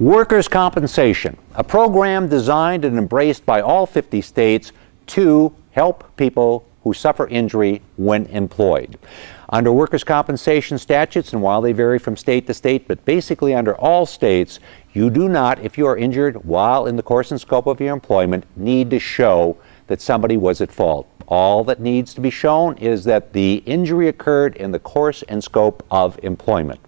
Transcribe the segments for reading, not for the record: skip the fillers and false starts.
Workers' compensation, a program designed and embraced by all 50 states to help people who suffer injury when employed. Under workers' compensation statutes, and while they vary from state to state, but basically under all states, you do not, if you are injured while in the course and scope of your employment, need to show that somebody was at fault. All that needs to be shown is that the injury occurred in the course and scope of employment.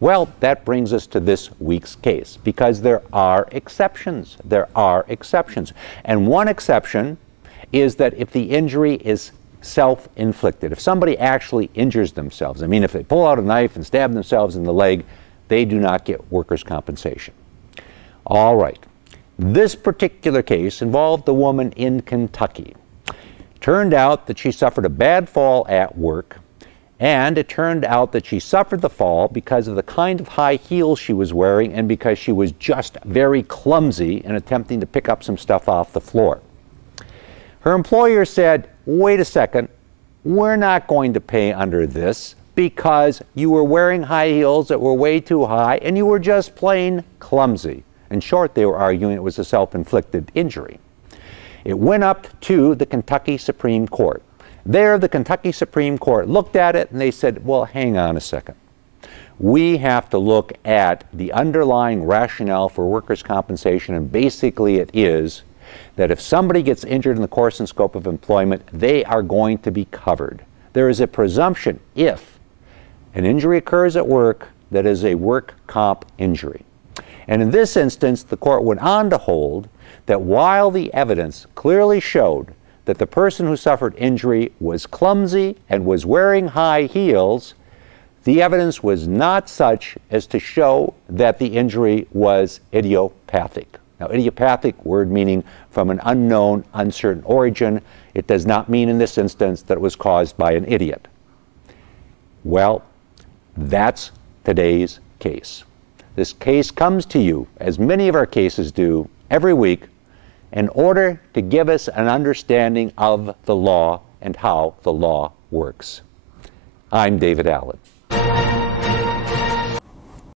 Well, that brings us to this week's case, because there are exceptions. There are exceptions. And one exception is that if the injury is self-inflicted, if somebody actually injures themselves, I mean, if they pull out a knife and stab themselves in the leg, they do not get workers' compensation. All right. This particular case involved a woman in Kentucky. Turned out that she suffered a bad fall at work, and it turned out that she suffered the fall because of the kind of high heels she was wearing and because she was just very clumsy in attempting to pick up some stuff off the floor. Her employer said, wait a second, we're not going to pay under this because you were wearing high heels that were way too high and you were just plain clumsy. In short, they were arguing it was a self-inflicted injury. It went up to the Kentucky Supreme Court. There, the Kentucky Supreme Court looked at it and they said, well, hang on a second. We have to look at the underlying rationale for workers' compensation, and basically it is that if somebody gets injured in the course and scope of employment, they are going to be covered. There is a presumption, if an injury occurs at work, that is a work comp injury. And in this instance, the court went on to hold that while the evidence clearly showed that the person who suffered injury was clumsy and was wearing high heels, the evidence was not such as to show that the injury was idiopathic. Now, idiopathic, word meaning from an unknown, uncertain origin. It does not mean in this instance that it was caused by an idiot. Well, that's today's case. This case comes to you, as many of our cases do, every week, in order to give us an understanding of the law and how the law works. I'm David Allen.